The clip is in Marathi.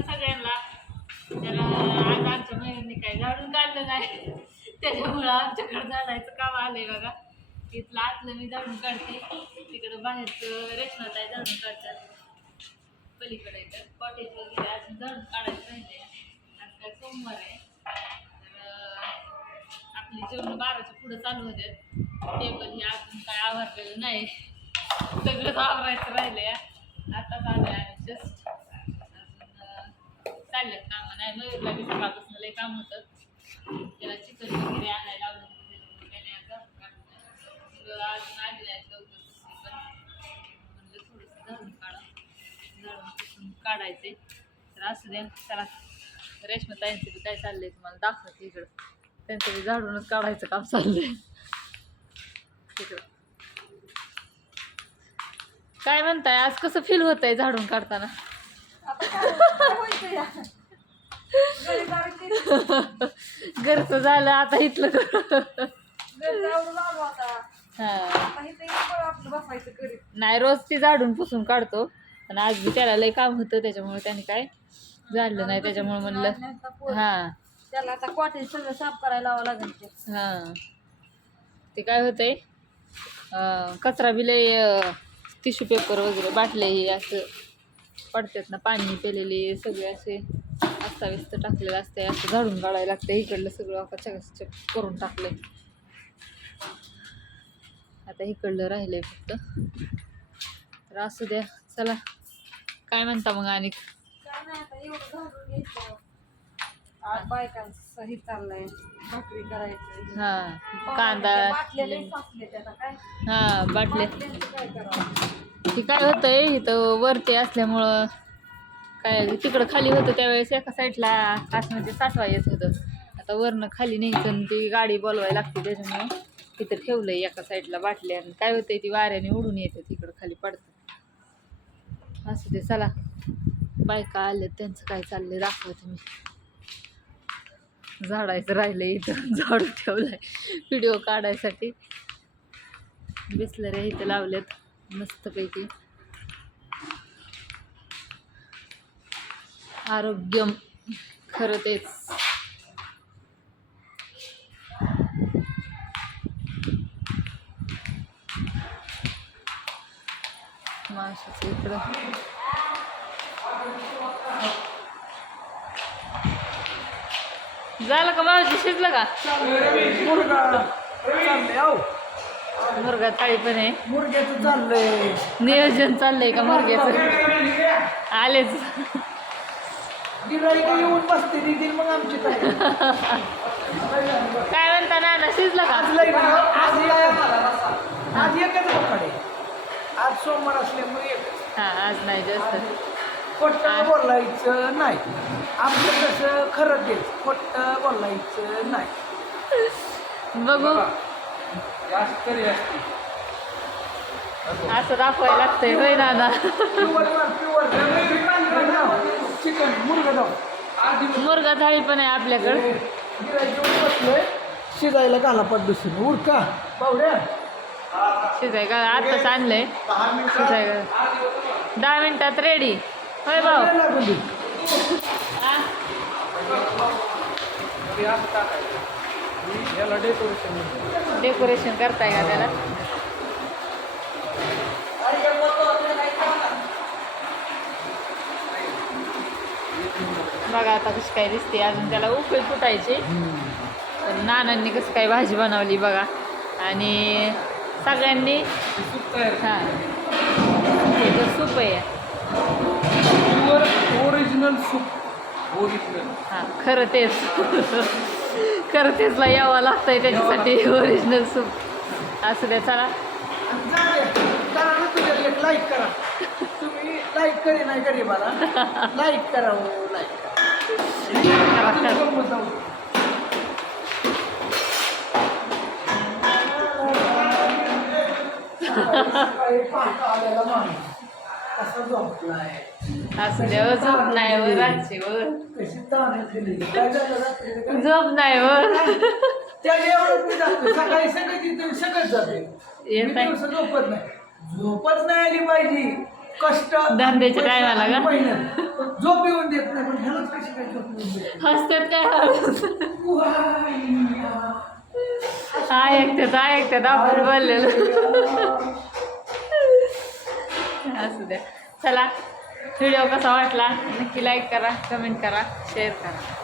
नमस्कार सगळ्यांना. तर आज आमच्या महिन्यांनी काही झाडून काढलं नाही, त्याच्यामुळं आमच्याकडे झाडायचं काम आलंय बघा. इथलं आतलं मी झाडून काढते, तिकडं बाहेरचं रेशमाताई झाडून काढतात. पलीकडे इथं कॉटेज वगैरे अजून झाडून काढायचं राहिले. आज काय सोमवार आहे, तर आपली जेवण 12च्या पुढं चालू होते. टेबल हे अजून काय आवरलेलं नाही, सगळंच आवरायचं राहिलंय. आताच आलोय आम्ही जस्ट. चालल्यात कामं नाही. मयूरला बी सकाळपासून लय काम होतं, त्याला चिकन वगैरे आणायला लावलं होतं, त्याने आता अजून आली नाही लवकर दुसरी, पण म्हणलं थोडंसं झाडून झाडून पुसून काढायचे. तर असू द्या, चला रेशमाताईंचं बी काय चाललंय तुम्हाला दाखवते. इकडं त्यांचं बी झाडूनच काढायचं काम चाललंय. तिकडं काय म्हणताय, आज कसं फील होत आहे झाडून काढताना? घरचं झालं, आता इथलं नाही. रोज ती झाडून पुसून काढतो, पण आज बी त्याला लय काम होतं, त्याच्यामुळे त्याने काय झालं नाही. त्याच्यामुळे म्हणलं हा त्याला आता कॉटेज सगळं साफ करायला लावावं लागेल. हा ते काय होतंय, कचरा बी लय टिश्यू पेपर वगैरे बाटले हे असं पडतात ना, पाणी पेलेले सगळे असे अस्ताव्यस्त टाकलेलं असते. असं झाडून काढायला लागतं. इकडलं सगळं चक करून टाकलंय. आता इकडलं राहिलंय फक्त. तर असू द्या, चला काय म्हणता मग? आणि काय नाही, आता एवढं झाडून घ्यायचं. आज बायकांचं हे चाललंय, भाकरी करायचं. हा कांदा बाटलेले साचले त्याला काय. हा बाटले काय करावं. हे काय होतंय, इथं वरती असल्यामुळं काय तिकडं खाली होतं त्यावेळेस एका साईडला आतमध्ये साठवा येत होतं. आता वरनं खाली न्यायचं, ती गाडी बोलवायला लागते, त्याच्यामुळं तिथं ठेवलंय एका साईडला बाटल्या. आणि काय होतंय, ती वाऱ्याने उडून येते, तिकडं खाली पडतं. असं ते चला, बायका आले त्यांचं काय चाललंय दाखवते मी. झाडायचं राहिलंय, इथं झाडू ठेवलंय व्हिडिओ काढायसाठी. बिसलऱ्या इथं लावल्यात मस्तपैकी. आरोग्यम खरं तेच. माशाचं इकडं झालं का भाऊजी? शिजलं का? मुर्गा थाळी पण आहे. मुर्ग्याचं चाललंय नियोजन चाललंय का मुर्ग्याचं? आलेच गिराईक येऊन बसते देतील मग आमची काय म्हणता नाना, शिजलं का? आज एकच पकडे. आज सोमवार असल्यामुळे एकच. हा आज नाही जास्त खोटं बोलायचं नाही. आमचं कसं खरं तेच, खोटं बोलायचं नाही. बघू, असं दाखवायला लागतंय होय नाना? चिकन मुर्गा मुर्गा थाळी पण आहे आपल्याकडे. बसलोय शिजायला घाला पद्धतीने. उरका पावड्या शिजाय का आत्ताच आणलंय शिजाय. 10 मिनिटात रेडी होय भाऊ? डेकोरेशन करताय का त्याला? बघा आता कशी काय दिसते. अजून त्याला उकळी फुटायची. तर नानांनी कसं काय भाजी बनवली बघा. आणि सगळ्यांनी हां सूप आहे. Original soup. हां खरं तेच खरं तेचला यावं लागतंय त्याच्यासाठी. Original soup. असू द्या, चला लाईक करा. तुम्ही लाईक करे नाही करे मला लाईक करा. लाईक असू द्या, झोप नाही वर रातची वर झोप नाही वर. सकाळी सगळं जाते. झोपच नाही आली पाहिजे. कष्ट धंद्याच्या टायमाला का झोप येऊन देत नाही. हसतात काय ऐकतात आपण बोललेलं असू द्या. चला, व्हिडिओ कसा वाटला नक्की लाईक करा, कमेंट करा, शेअर करा.